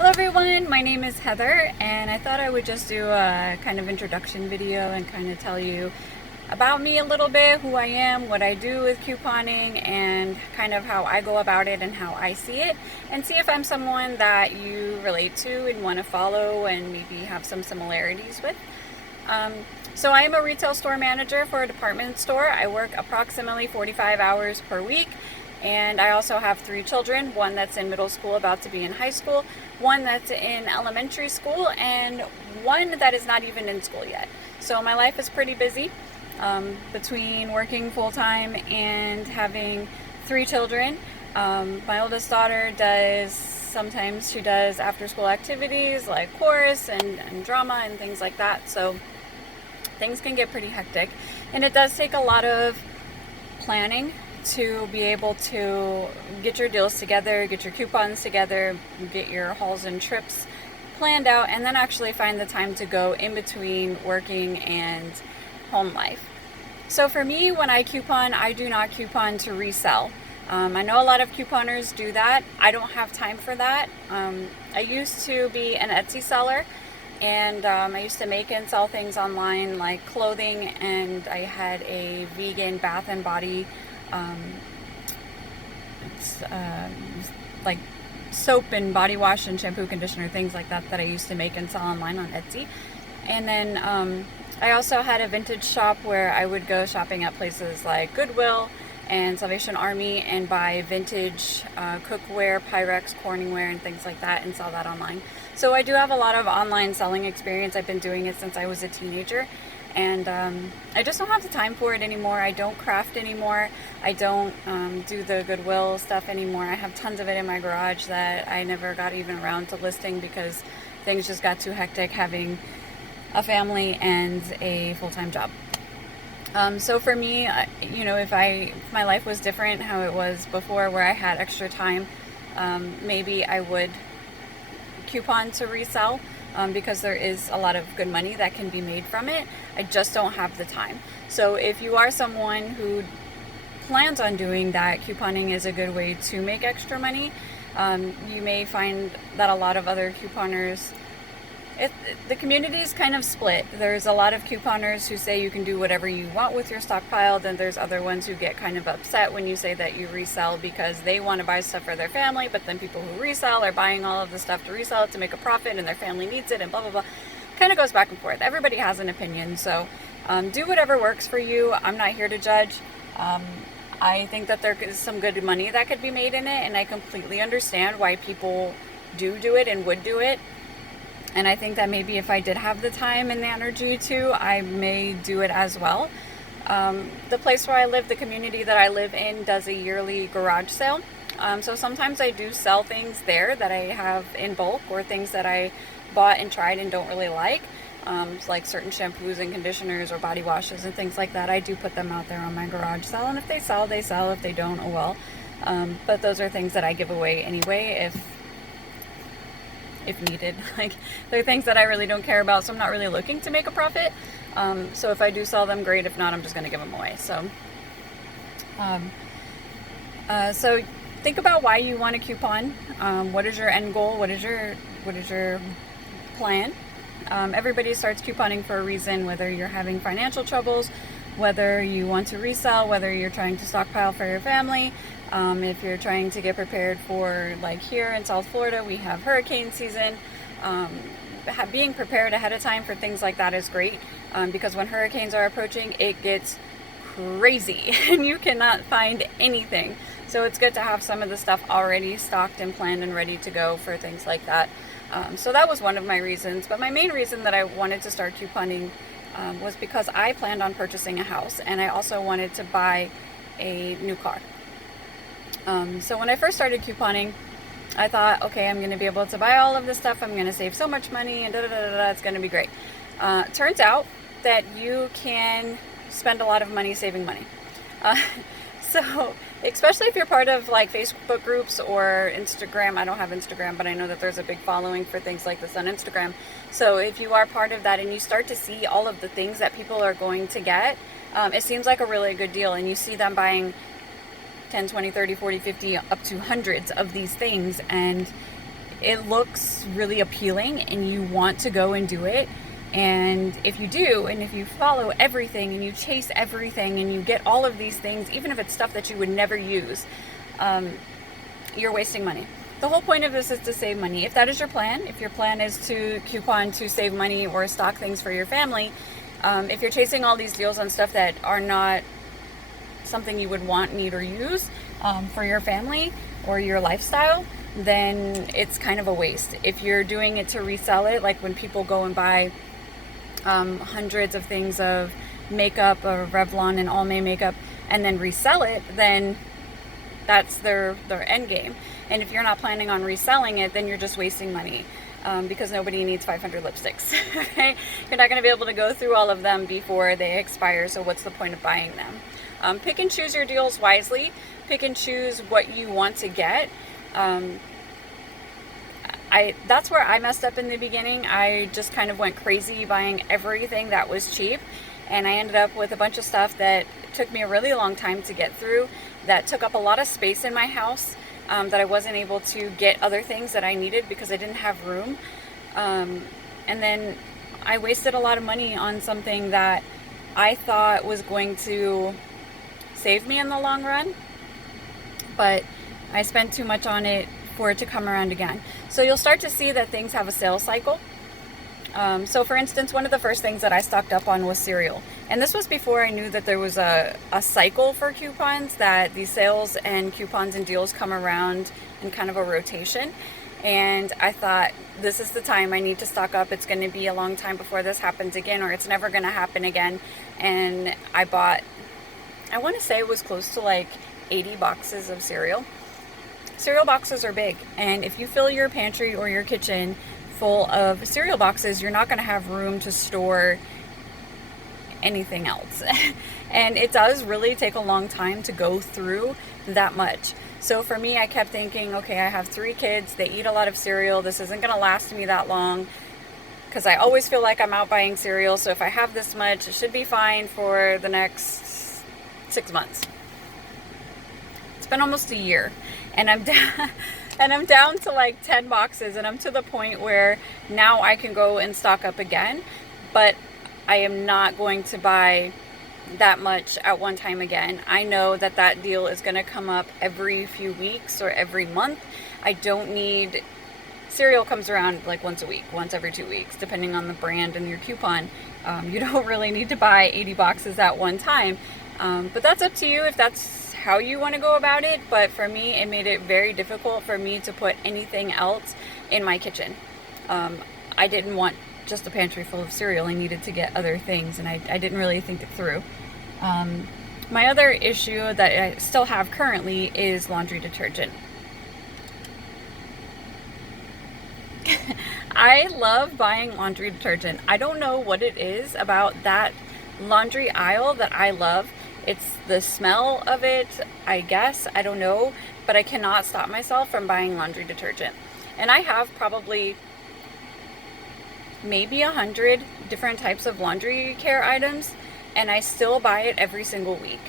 Hello everyone, my name is Heather and I thought I would just do a kind of introduction video and kind of tell you about me a little bit, who I am, what I do with couponing, and kind of how I go about it and how I see it, and see if I'm someone that you relate to and want to follow and maybe have some similarities with. So I am a retail store manager for a department store. I work approximately 45 hours per week. And I also have 3 children, one that's in middle school about to be in high school, one that's in elementary school, and one that is not even in school yet. So my life is pretty busy between working full-time and having 3 children. My oldest daughter sometimes she does after-school activities like chorus and drama and things like that. So things can get pretty hectic. And it does take a lot of planning to be able to get your deals together, get your coupons together, get your hauls and trips planned out, and then actually find the time to go in between working and home life. So for me, when I coupon, I do not coupon to resell. I know a lot of couponers do that. I don't have time for that. I used to be an Etsy seller, and I used to make and sell things online like clothing, and I had a vegan bath and body like soap and body wash and shampoo, conditioner, things like that I used to make and sell online on Etsy. And then I also had a vintage shop where I would go shopping at places like Goodwill and Salvation Army and buy vintage cookware, Pyrex, Corningware, and things like that and sell that online. So I do have a lot of online selling experience. I've been doing it since I was a teenager. And I just don't have the time for it anymore. I don't craft anymore. I don't do the Goodwill stuff anymore. I have tons of it in my garage that I never got even around to listing because things just got too hectic having a family and a full-time job. So for me, if my life was different, how it was before where I had extra time, maybe I would coupon to resell. Because there is a lot of good money that can be made from it. I just don't have the time. So if you are someone who plans on doing that, couponing is a good way to make extra money. You may find that a lot of other couponers, the community is kind of split. There's a lot of couponers who say you can do whatever you want with your stockpile. Then there's other ones who get kind of upset when you say that you resell because they want to buy stuff for their family, but then people who resell are buying all of the stuff to resell it to make a profit and their family needs it and blah, blah, blah. Kind of goes back and forth. Everybody has an opinion. So do whatever works for you. I'm not here to judge. I think that there is some good money that could be made in it, and I completely understand why people do it and would do it. And I think that maybe if I did have the time and the energy to, I may do it as well. The place where I live, the community that I live in, does a yearly garage sale. So sometimes I do sell things there that I have in bulk, or things that I bought and tried and don't really like certain shampoos and conditioners or body washes and things like that. I do put them out there on my garage sale, and if they sell, they sell. If they don't, oh well. But those are things that I give away anyway if needed. Like, they're things that I really don't care about, so I'm not really looking to make a profit. So if I do sell them, great. If not, I'm just going to give them away. So think about why you want to coupon. What is your end goal? What is your plan? Everybody starts couponing for a reason, whether you're having financial troubles, whether you want to resell, whether you're trying to stockpile for your family. If you're trying to get prepared for, like here in South Florida, we have hurricane season. Being prepared ahead of time for things like that is great, because when hurricanes are approaching, it gets crazy and you cannot find anything. So it's good to have some of the stuff already stocked and planned and ready to go for things like that. So that was one of my reasons. But my main reason that I wanted to start couponing was because I planned on purchasing a house, and I also wanted to buy a new car. So when I first started couponing, I thought, okay, I'm going to be able to buy all of this stuff. I'm going to save so much money and it's going to be great. Turns out that you can spend a lot of money saving money. So especially if you're part of like Facebook groups or Instagram. I don't have Instagram, but I know that there's a big following for things like this on Instagram. So if you are part of that and you start to see all of the things that people are going to get, it seems like a really good deal, and you see them buying 10, 20, 30, 40, 50, up to hundreds of these things, and it looks really appealing and you want to go and do it. And if you do, and if you follow everything and you chase everything and you get all of these things, even if it's stuff that you would never use, you're wasting money. The whole point of this is to save money. If that is your plan, if your plan is to coupon to save money or stock things for your family, if you're chasing all these deals on stuff that are not something you would want, need, or use for your family or your lifestyle, then it's kind of a waste. If you're doing it to resell it, like when people go and buy hundreds of things of makeup or Revlon and Almay makeup and then resell it, then that's their end game. And if you're not planning on reselling it, then you're just wasting money, because nobody needs 500 lipsticks. Okay? You're not going to be able to go through all of them before they expire, so what's the point of buying them? Pick and choose your deals wisely. Pick and choose what you want to get. That's where I messed up in the beginning. I just kind of went crazy buying everything that was cheap, and I ended up with a bunch of stuff that took me a really long time to get through, that took up a lot of space in my house, that I wasn't able to get other things that I needed because I didn't have room. And then I wasted a lot of money on something that I thought was going to save me in the long run, but I spent too much on it for it to come around again. So you'll start to see that things have a sales cycle. So for instance, one of the first things that I stocked up on was cereal. And this was before I knew that there was a cycle for coupons, that these sales and coupons and deals come around in kind of a rotation. And I thought, this is the time I need to stock up. It's going to be a long time before this happens again, or it's never going to happen again. And I bought, I want to say it was close to like 80 boxes of cereal. Cereal boxes are big, and if you fill your pantry or your kitchen full of cereal boxes, you're not going to have room to store anything else. And it does really take a long time to go through that much. So for me, I kept thinking, okay, I have 3 kids, they eat a lot of cereal, this isn't going to last me that long, because I always feel like I'm out buying cereal, so if I have this much, it should be fine for the next 6 months. It's been almost a year, and I'm down to like 10 boxes, and I'm to the point where now I can go and stock up again, but I am not going to buy that much at one time again. I know that that deal is going to come up every few weeks or every month. I don't need, cereal comes around like once a week, once every 2 weeks, depending on the brand and your coupon. You don't really need to buy 80 boxes at one time, but that's up to you if that's how you want to go about it. But for me, it made it very difficult for me to put anything else in my kitchen. I didn't want just a pantry full of cereal. I needed to get other things, and I didn't really think it through. My other issue that I still have currently is laundry detergent. I love buying laundry detergent. I don't know what it is about that laundry aisle that I love. It's the smell of it, I guess. I don't know, but I cannot stop myself from buying laundry detergent. And I have probably maybe 100 different types of laundry care items, and I still buy it every single week.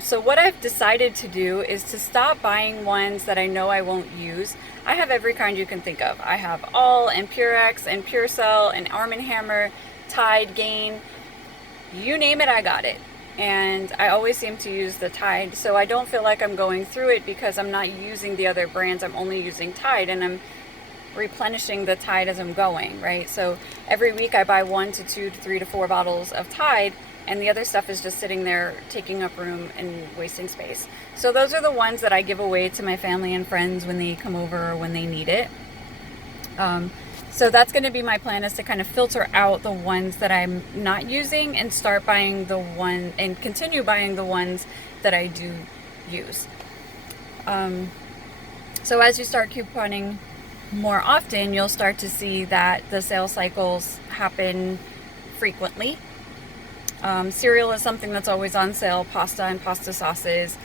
So what I've decided to do is to stop buying ones that I know I won't use. I have every kind you can think of. I have All and Purex and Purcell and Arm & Hammer, Tide, Gain, you name it, I got it. And I always seem to use the Tide, so I don't feel like I'm going through it because I'm not using the other brands. I'm only using Tide, and I'm replenishing the Tide as I'm going, right? So every week I buy 1 to 2 to 3 to 4 bottles of Tide, and the other stuff is just sitting there taking up room and wasting space. So those are the ones that I give away to my family and friends when they come over or when they need it. So that's going to be my plan, is to kind of filter out the ones that I'm not using and start buying the one and continue buying the ones that I do use. So as you start couponing more often, you'll start to see that the sales cycles happen frequently. Cereal is something that's always on sale, pasta and pasta sauces.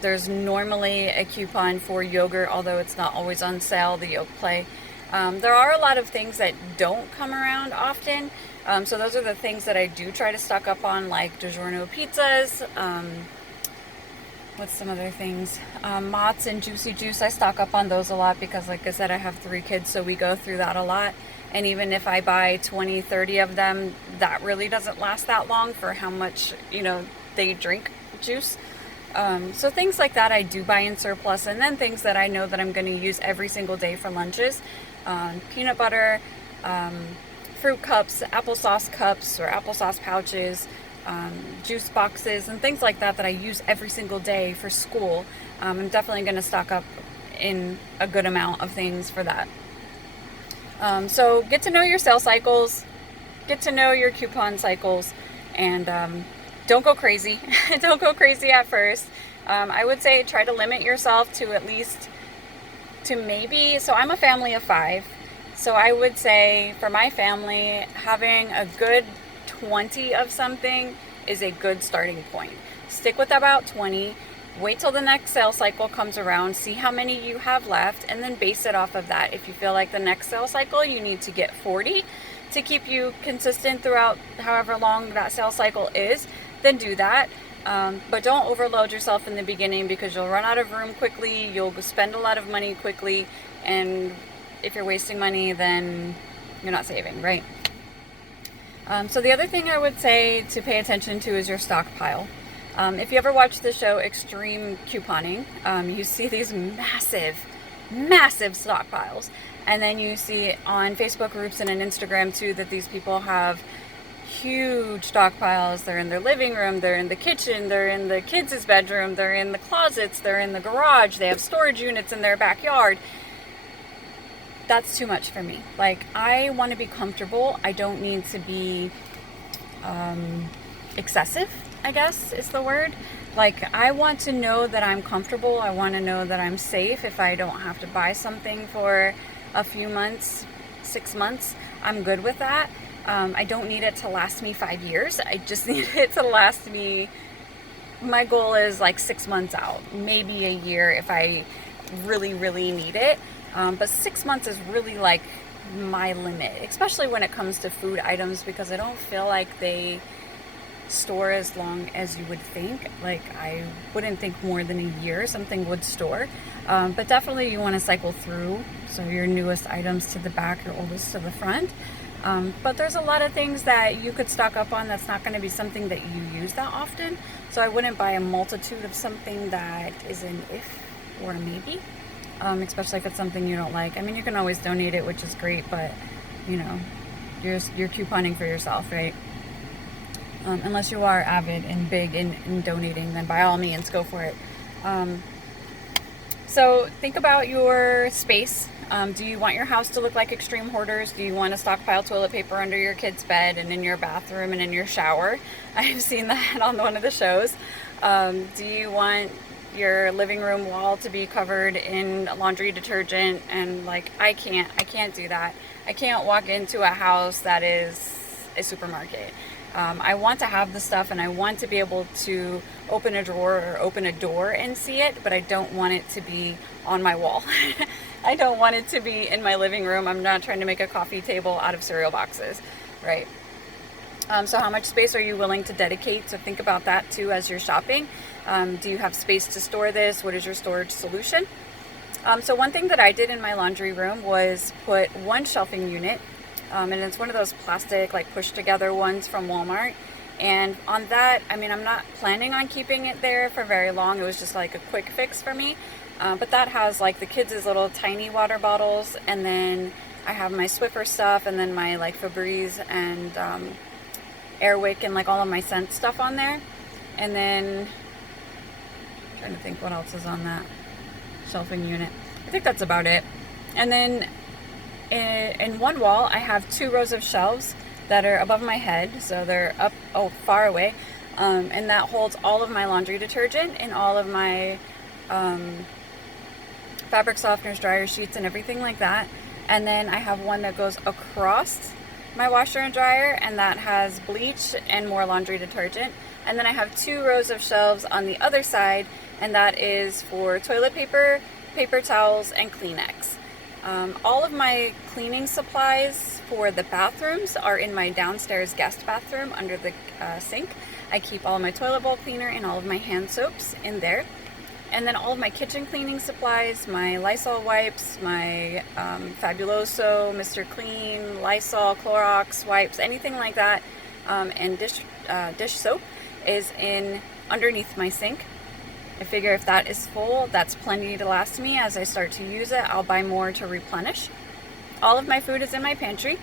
There's normally a coupon for yogurt, although it's not always on sale, the Yoke Play. There are a lot of things that don't come around often. So those are the things that I do try to stock up on, like DiGiorno pizzas, What's some other things? Mott's and Juicy Juice, I stock up on those a lot because, like I said, I have 3 kids, so we go through that a lot. And even if I buy 20, 30 of them, that really doesn't last that long for how much, they drink juice. So things like that I do buy in surplus. And then things that I know that I'm going to use every single day for lunches. Peanut butter, fruit cups, applesauce cups or applesauce pouches, juice boxes and things like that I use every single day for school. I'm definitely going to stock up in a good amount of things for that. So get to know your sale cycles, get to know your coupon cycles, and don't go crazy. Don't go crazy at first. I would say try to limit yourself to at least so I'm a family of 5. So I would say for my family, having a good 20 of something is a good starting point. Stick with about 20. Wait till the next sale cycle comes around, see how many you have left, and then base it off of that. If you feel like the next sale cycle you need to get 40 to keep you consistent throughout however long that sale cycle is, then do that. But don't overload yourself in the beginning because you'll run out of room quickly, you'll spend a lot of money quickly, and if you're wasting money, then you're not saving, right? So the other thing I would say to pay attention to is your stockpile. If you ever watch the show Extreme Couponing, you see these massive stockpiles. And then you see on Facebook groups and on Instagram too that these people have huge stockpiles. They're in their living room, they're in the kitchen, they're in the kids' bedroom, they're in the closets, they're in the garage, they have storage units in their backyard. That's too much for me. Like, I want to be comfortable. I don't need to be excessive, I guess is the word. Like, I want to know that I'm comfortable. I want to know that I'm safe. If I don't have to buy something for a few months, 6 months, I'm good with that. I don't need it to last me 5 years. I just need it to last me, my goal is like 6 months out, maybe a year if I really, really need it. But 6 months is really like my limit, especially when it comes to food items, because I don't feel like they store as long as you would think. Like, I wouldn't think more than a year something would store. But definitely you want to cycle through. So your newest items to the back, your oldest to the front. But there's a lot of things that you could stock up on that's not going to be something that you use that often. So I wouldn't buy a multitude of something that is an if or a maybe. Especially if it's something you don't like. I mean, you can always donate it, which is great, but you're couponing for yourself, right? Unless you are avid and big in donating, then by all means go for it. So think about your space. Do you want your house to look like Extreme Hoarders? Do you want to stockpile toilet paper under your kid's bed and in your bathroom and in your shower? I've seen that on one of the shows. Do you want your living room wall to be covered in laundry detergent? And like, I can't do that. I can't walk into a house that is a supermarket. I want to have the stuff and I want to be able to open a drawer or open a door and see it, but I don't want it to be on my wall. I don't want it to be in my living room. I'm not trying to make a coffee table out of cereal boxes, right? So how much space are you willing to dedicate? So think about that too as you're shopping. Do you have space to store this? What is your storage solution? So one thing that I did in my laundry room was put one shelving unit, and it's one of those plastic like push together ones from Walmart. And on that, I mean, I'm not planning on keeping it there for very long. It was just like a quick fix for me. But that has like the kids' little tiny water bottles, and then I have my Swiffer stuff, and then my like Febreze and Airwick and like all of my scent stuff on there. And then I'm trying to think what else is on that shelving unit. I think that's about it. And then in one wall I have 2 rows of shelves that are above my head, so they're up far away, and that holds all of my laundry detergent and all of my fabric softeners, dryer sheets, and everything like that. And then I have one that goes across my washer and dryer, and that has bleach and more laundry detergent. And then I have 2 rows of shelves on the other side, and that is for toilet paper, paper towels, and Kleenex. All of my cleaning supplies for the bathrooms are in my downstairs guest bathroom under the sink. I keep all of my toilet bowl cleaner and all of my hand soaps in there. And then all of my kitchen cleaning supplies, my Lysol wipes, my Fabuloso, Mr. Clean, Lysol, Clorox wipes, anything like that, and dish soap is in underneath my sink. I figure if that is full, that's plenty to last me. As I start to use it, I'll buy more to replenish. All of my food is in my pantry.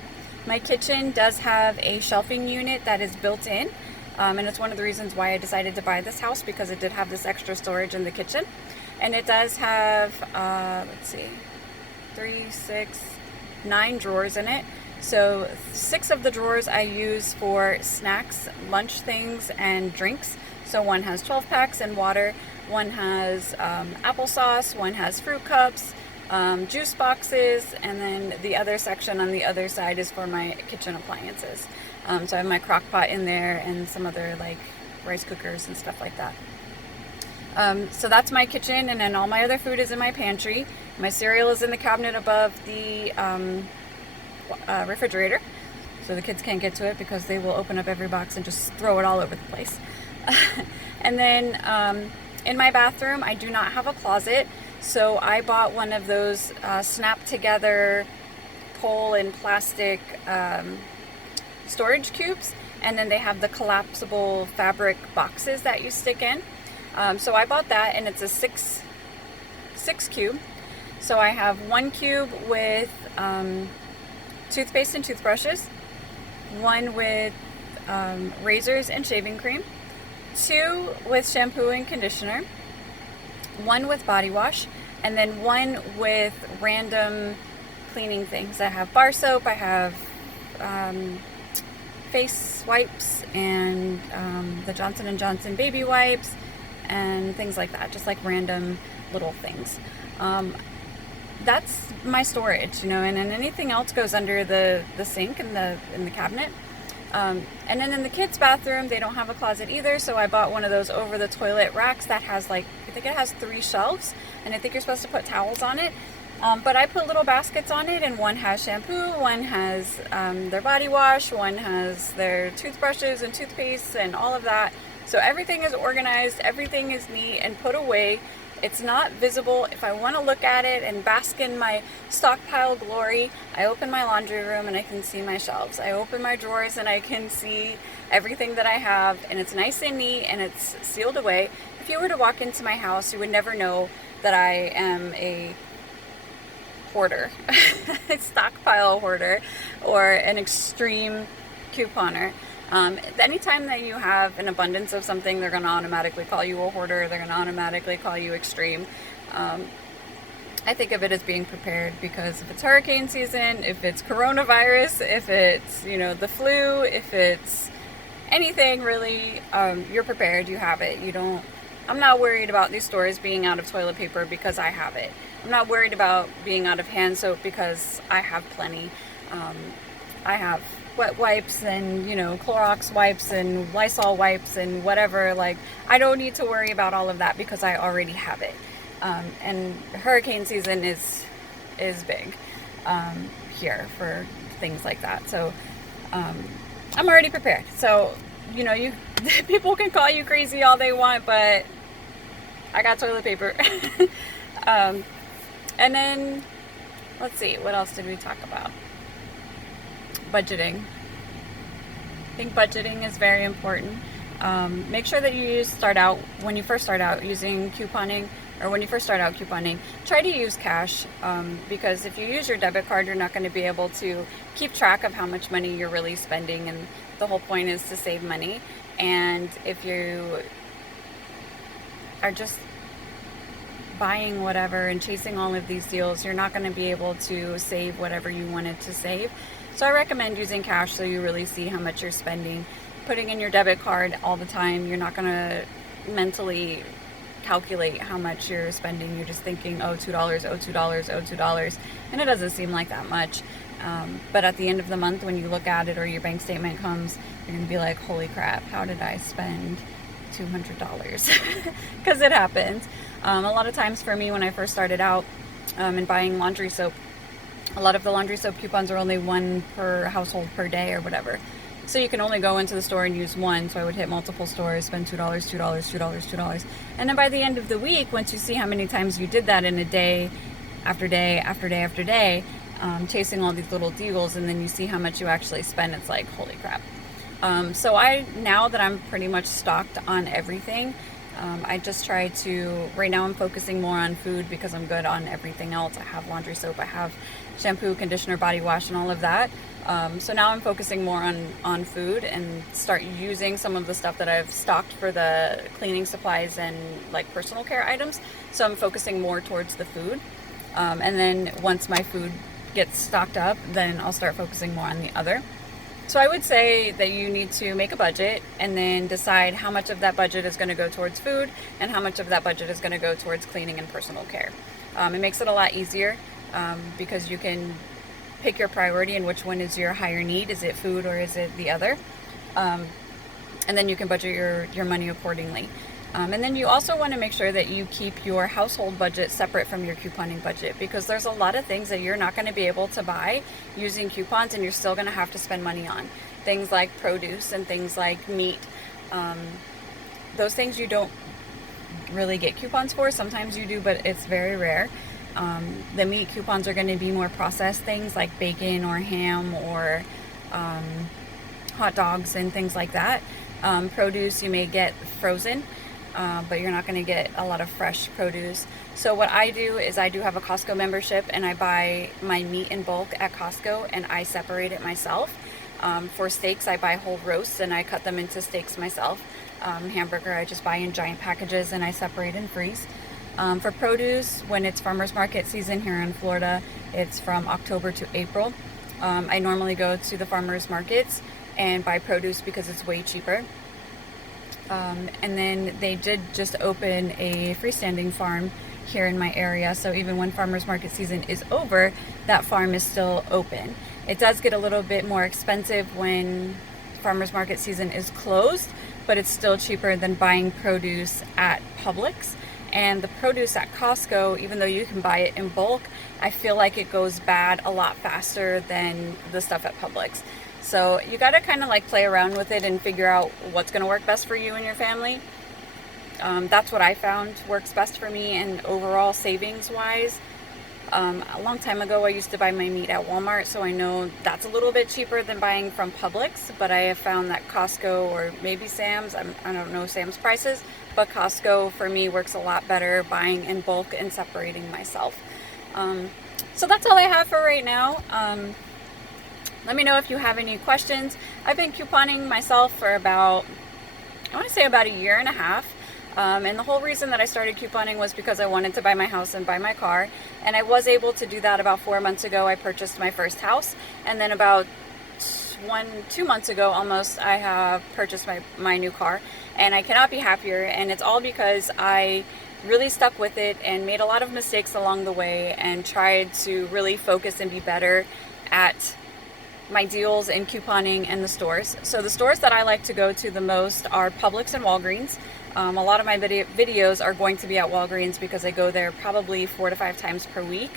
My kitchen does have a shelving unit that is built in. And it's one of the reasons why I decided to buy this house, because it did have this extra storage in the kitchen. And it does have, 9 drawers in it. So 6 of the drawers I use for snacks, lunch things, and drinks. So one has 12 packs and water, one has applesauce, one has fruit cups, juice boxes, and then the other section on the other side is for my kitchen appliances. So I have my crock pot in there and some other like rice cookers and stuff like that. So that's my kitchen, and then all my other food is in my pantry. My cereal is in the cabinet above the refrigerator, so the kids can't get to it because they will open up every box and just throw it all over the place. And then in my bathroom, I do not have a closet, so I bought one of those snap together pole and plastic storage cubes, and then they have the collapsible fabric boxes that you stick in. So I bought that, and it's a six cube. So I have 1 cube with toothpaste and toothbrushes, 1 with razors and shaving cream, 2 with shampoo and conditioner, 1 with body wash, and then 1 with random cleaning things. I have bar soap, I have face wipes, and the Johnson & Johnson baby wipes, and things like that, just like random little things. That's my storage, and then anything else goes under the sink in the cabinet. And then in the kids' bathroom, they don't have a closet either, so I bought one of those over the toilet racks that has I think it has 3 shelves, and I think you're supposed to put towels on it. But I put little baskets on it, and one has shampoo, one has their body wash, one has their toothbrushes and toothpaste and all of that. So everything is organized, everything is neat and put away. It's not visible. If I want to look at it and bask in my stockpile glory, I open my laundry room and I can see my shelves. I open my drawers and I can see everything that I have, and it's nice and neat and it's sealed away. If you were to walk into my house, you would never know that I am a hoarder, a stockpile hoarder, or an extreme couponer. Anytime that you have an abundance of something, they're going to automatically call you a hoarder. They're going to automatically call you extreme. I think of it as being prepared, because if it's hurricane season, if it's coronavirus, if it's, the flu, if it's anything really, you're prepared, you have it. I'm not worried about these stores being out of toilet paper because I have it. I'm not worried about being out of hand soap because I have plenty. I have wet wipes and Clorox wipes and Lysol wipes and whatever. I don't need to worry about all of that because I already have it. And hurricane season is big here for things like that. So I'm already prepared. So people can call you crazy all they want, but I got toilet paper. And then let's see, what else did we talk about? Budgeting. I think budgeting is very important. Make sure that when you first start out using couponing, or when you first start out couponing, try to use cash, because if you use your debit card, you're not going to be able to keep track of how much money you're really spending, and the whole point is to save money. And if you are just buying whatever and chasing all of these deals, you're not going to be able to save whatever you wanted to save. So I recommend using cash so you really see how much you're spending. Putting in your debit card all the time, you're not going to mentally calculate how much you're spending. You're just thinking, oh, $2, oh, $2, oh, $2, and it doesn't seem like that much. But at the end of the month, when you look at it or your bank statement comes, you're going to be like, holy crap, how did I spend $200? Because it happens. A lot of times for me, when I first started out and buying laundry soap, a lot of the laundry soap coupons are only 1 per household per day or whatever. So you can only go into the store and use one. So I would hit multiple stores, spend $2, $2, $2, $2. And then by the end of the week, once you see how many times you did that in a day, after day, after day, after day, chasing all these little deals, and then you see how much you actually spend, it's like, holy crap. So now that I'm pretty much stocked on everything, I just try to, right now I'm focusing more on food because I'm good on everything else. I have laundry soap, I have shampoo, conditioner, body wash, and all of that. So now I'm focusing more on food and start using some of the stuff that I've stocked for the cleaning supplies and like personal care items. So I'm focusing more towards the food. And then once my food gets stocked up, then I'll start focusing more on the other. So I would say that you need to make a budget and then decide how much of that budget is going to go towards food and how much of that budget is going to go towards cleaning and personal care. It makes it a lot easier because you can pick your priority and which one is your higher need. Is it food or is it the other? And then you can budget your money accordingly. And then you also want to make sure that you keep your household budget separate from your couponing budget, because there's a lot of things that you're not going to be able to buy using coupons and you're still going to have to spend money on. Things like produce and things like meat. Those things you don't really get coupons for. Sometimes you do, but it's very rare. The meat coupons are going to be more processed things like bacon or ham or hot dogs and things like that. Produce you may get frozen. But you're not going to get a lot of fresh produce. So what I do is I do have a Costco membership and I buy my meat in bulk at Costco and I separate it myself. For steaks, I buy whole roasts and I cut them into steaks myself. Hamburger, I just buy in giant packages and I separate and freeze. For produce, when it's farmers market season here in Florida, it's from October to April. I normally go to the farmers markets and buy produce because it's way cheaper. And then they did just open a freestanding farm here in my area, so even when farmers market season is over, that farm is still open. It does get a little bit more expensive when farmers market season is closed, but it's still cheaper than buying produce at Publix. And the produce at Costco, even though you can buy it in bulk, I feel like it goes bad a lot faster than the stuff at Publix. So you got to kind of like play around with it and figure out what's going to work best for you and your family. That's what I found works best for me, and overall savings wise. A long time ago I used to buy my meat at Walmart, so I know that's a little bit cheaper than buying from Publix, but I have found that Costco or maybe Sam's, I don't know Sam's prices, but Costco for me works a lot better buying in bulk and separating myself. So that's all I have for right now. Let me know if you have any questions. I've been couponing myself for about a year and a half. And the whole reason that I started couponing was because I wanted to buy my house and buy my car. And I was able to do that about 4 months ago. I purchased my first house. And then about 2 months ago almost, I have purchased my new car. And I cannot be happier. And it's all because I really stuck with it and made a lot of mistakes along the way and tried to really focus and be better at my deals and couponing and the stores. So the stores that I like to go to the most are Publix and Walgreens. A lot of my videos are going to be at Walgreens because I go there probably 4 to 5 times per week.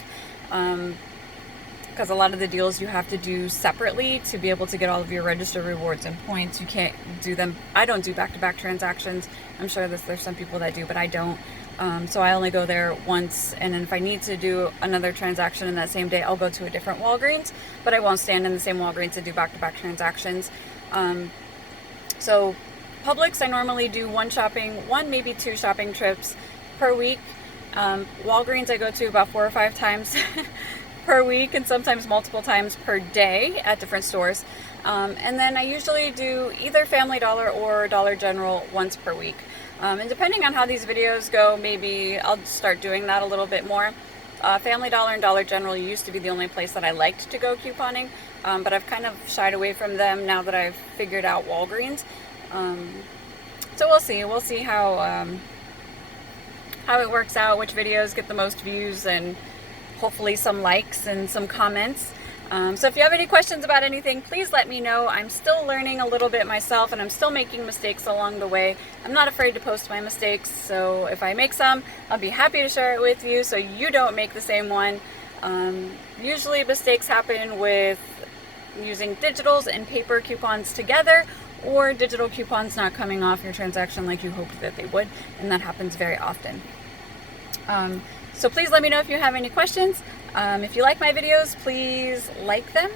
Because a lot of the deals you have to do separately to be able to get all of your register rewards and points. You can't do them. I don't do back-to-back transactions. I'm sure there's some people that do, but I don't. So I only go there once, and then if I need to do another transaction in that same day, I'll go to a different Walgreens, but I won't stand in the same Walgreens to do back-to-back transactions. So Publix, I normally do one, maybe 2 shopping trips per week. Walgreens, I go to about 4 or 5 times per week, and sometimes multiple times per day at different stores. And then I usually do either Family Dollar or Dollar General once per week. And depending on how these videos go, maybe I'll start doing that a little bit more. Family Dollar and Dollar General used to be the only place that I liked to go couponing, but I've kind of shied away from them now that I've figured out Walgreens. So we'll see how it works out, which videos get the most views and hopefully some likes and some comments. So if you have any questions about anything, please let me know. I'm still learning a little bit myself, and I'm still making mistakes along the way. I'm not afraid to post my mistakes, so if I make some, I'll be happy to share it with you so you don't make the same one. Usually mistakes happen with using digitals and paper coupons together, or digital coupons not coming off your transaction like you hoped that they would, and that happens very often. So please let me know if you have any questions. If you like my videos, please like them,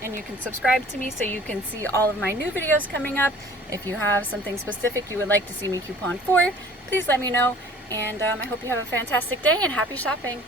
and you can subscribe to me so you can see all of my new videos coming up. If you have something specific you would like to see me coupon for, please let me know, and I hope you have a fantastic day and happy shopping.